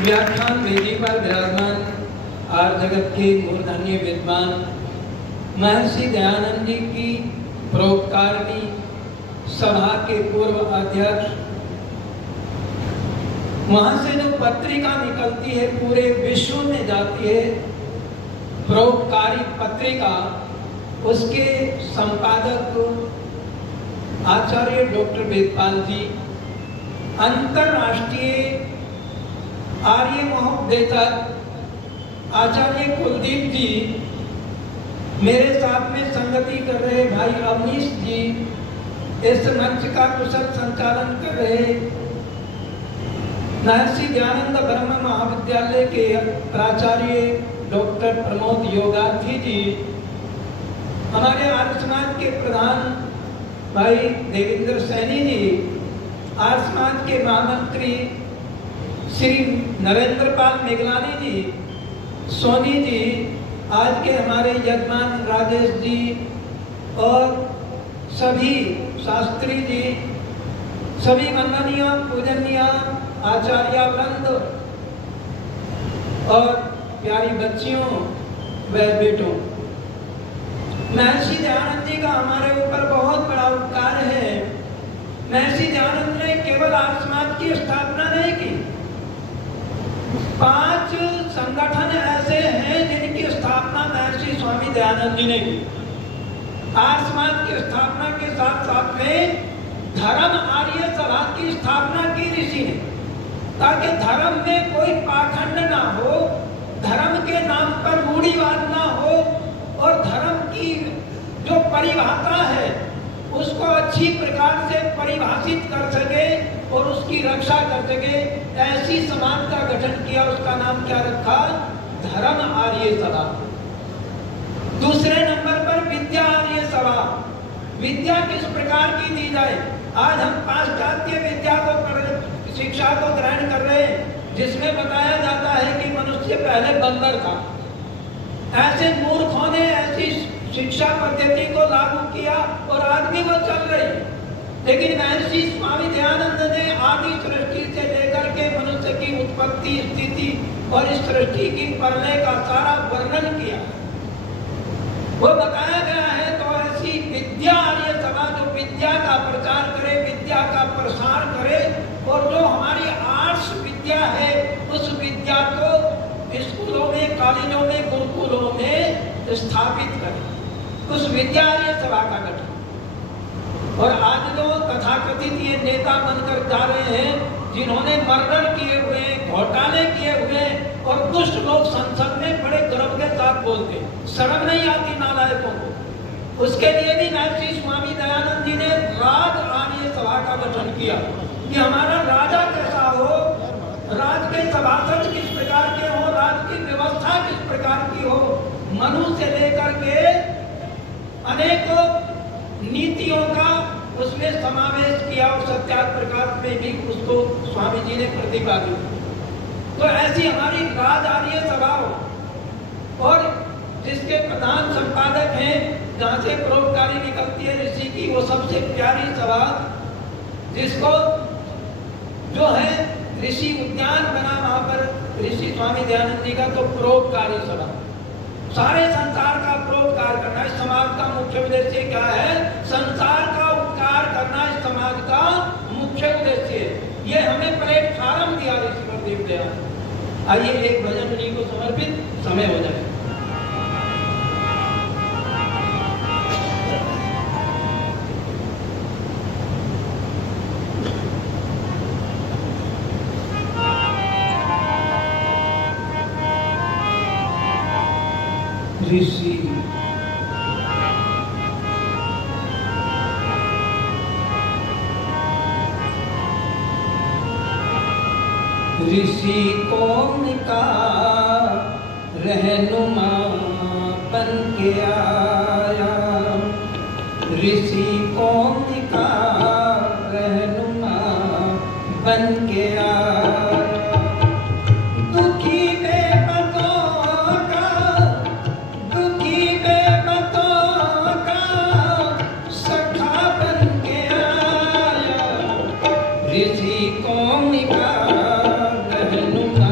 व्याख्यान वेदी पर विराजमान आर जगत के मूर्धन्य विद्वान महर्षि दयानंद जी की परोपकारिणी सभा के पूर्व अध्यक्ष, वहां से जो पत्रिका निकलती है पूरे विश्व में जाती है, परोपकारी पत्रिका, उसके संपादक आचार्य डॉक्टर वेदपाल जी, अंतरराष्ट्रीय आर्य महोपदेशक आचार्य कुलदीप जी, मेरे साथ में संगति कर रहे भाई अवनीश जी, इस मंच का कुशल संचालन कर रहे महर्षि दयानंद ब्रह्म महाविद्यालय के प्राचार्य डॉक्टर प्रमोद योगार्थी जी, हमारे आर्य समाज के प्रधान भाई देवेंद्र सैनी जी, आर्य समाज के महामंत्री श्री नरेंद्र पाल मेघलानी जी, सोनी जी, आज के हमारे यजमान राजेश जी और सभी शास्त्री जी, सभी वंदनीय पूजनीय आचार्य वृंद और प्यारी बच्चियों व बेटों, महर्षि दयानंद जी का हमारे ऊपर बहुत बड़ा उपकार है। महर्षि दयानंद ने केवल आर्य समाज की स्थापना नहीं की, 5 संगठन ऐसे हैं जिनकी स्थापना महर्षि स्वामी दयानंद जी ने की। आर्य समाज की स्थापना के साथ साथ में धर्म आर्य सभा की स्थापना की ऋषि ने, ताकि धर्म में कोई पाखंड ना हो, धर्म के नाम पर रूढ़िवाद ना हो और धर्म की जो परिभाषा है उसको अच्छी प्रकार से परिभाषित कर सके और उसकी रक्षा कर सके, ऐसी समाज का गठन किया। उसका नाम क्या रखा? धर्म आर्य सभा। दूसरे नंबर पर विद्या आर्य सभा। विद्या किस प्रकार की दी जाए? आज हम पाश्चात्य विद्या को शिक्षा को ग्रहण कर रहे हैं, जिसमें बताया जाता है कि मनुष्य पहले बंदर था। ऐसे मूर्खों ने ऐसी शिक्षा पद्धति को लागू किया और आज भी वो चल रही। लेकिन महर्षि स्वामी दयानंद ने आदि सृष्टि से लेकर के मनुष्य की उत्पत्ति, स्थिति और इस सृष्टि की प्रलय का सारा वर्णन किया, वो बताया गया है। तो ऐसी विद्या आर्य सभा जो विद्या का प्रचार करे, विद्या का प्रसार करे और जो हमारी आर्ष विद्या है उस विद्या को स्कूलों में, कॉलेजों में, गुरुकुलों में स्थापित करे, उस विद्या आर्य सभा का गठन। और आज जो तथाकथित ये नेता बनकर जा रहे हैं, जिन्होंने मर्डर किए हुए, घोटाले किए हुए और दुष्ट लोग संसद में बड़े गर्व के साथ बोलते, शर्म नहीं आती नालायकों को। उसके लिए भी महर्षि स्वामी दयानंद जी ने राज आर्य सभा का गठन किया कि हमारा राजा कैसा हो, राज के सभासद किस प्रकार के हो, राज की व्यवस्था किस प्रकार की हो, मनु से लेकर के अनेकों नीतियों का उसमें समावेश किया और सत्याग्रह प्रकाश में भी उसको स्वामी जी ने प्रतिपादित। तो ऐसी हमारी राज आर्य सभा हो और जिसके प्रधान संपादक हैं, जहाँ से परोपकारी निकलती है ऋषि की, वो सबसे प्यारी सभा जिसको जो है ऋषि उद्यान बना, वहां पर ऋषि स्वामी दयानंद जी का तो परोपकारी सभा, सारे संसार का परोपकार करना इस समाज का मुख्य उद्देश्य क्या है? संसार का उपकार करना इस समाज का मुख्य उद्देश्य है। ये हमें प्लेटफार्म दिया ऋषि देव दयानंद। आइए एक भजन उन्हीं को समर्पित, समय हो जाए। ऋषि ऋषि कौम का रहनुमा बन के आया, ऋषि कौम का रहनुमा बन के आया। ऋषि कौम का रहनुमा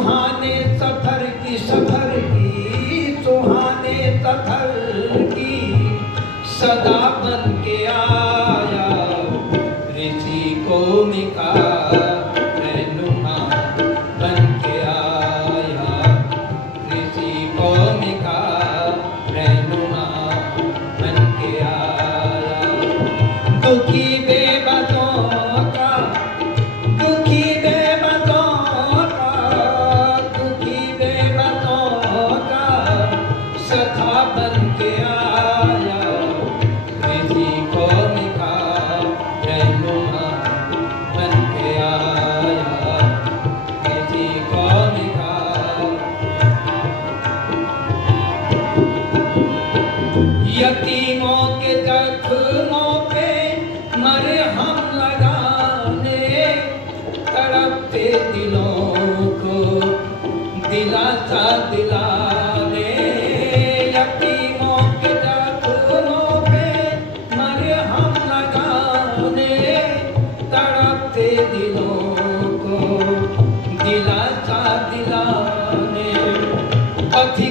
सुहाने सफर की सुहाने सफर की सदा बन के आया ऋषि को मिका रहनुमा बन के आया ऋषि को मिका रहनुमा बन के आया। दुखी बेबसों का दुखी बेबसों का सखा बन के आया ऋषि को मिका रहनुमा बन के आया ऋषि को मिका। यतीमों के जख्मों पे मरहम लगाने तड़पते दिलों को दिलासा दिलाने। यतीमों के जख्मों पे मरहम लगाने तड़पते दिलों को दिलासा दिलाने। पथि